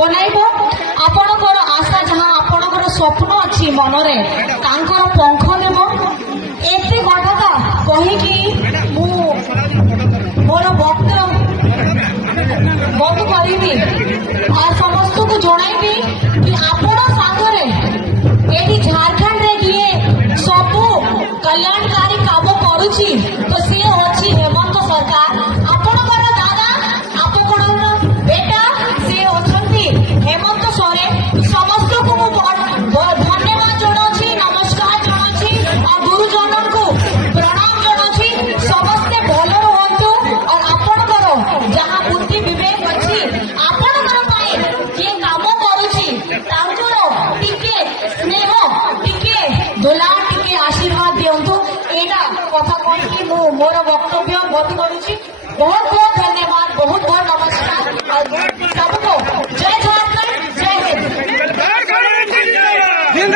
बनाइब आपणकर आशा जहाँ आपणकर स्वप्न अच्छी मनरे तांकर पंख देव एते कथा कहीकि मोर वक्तव्य बंद करी और समस्त को जनइबी कि आपण सागरे ये झारखंड रे किए सबू कल्याणकारी काम करुची तो सी अच्छी हेमंत सरकार आपणकर दादा आपणकर बेटा सी अच्छी हेमंत सोरेन समस्त को धन्यवाद जनाऊँ नमस्कार जनाऊँ और गुरुजन को प्रणाम जनाऊँ समस्ते भल रुहतु और आपणकर जहाँ बुद्धि विवेक अच्छी आपणकर किए काम करुची टिके स्नेह टिके दुला टिके आशीर्वाद दिंतु एटा कथा कही मोर वक्तव्य बंद करुची। बहुत बहुत धन्यवाद बहुत बहुत नमस्कार और सबको जय झारखंड जय हिंद।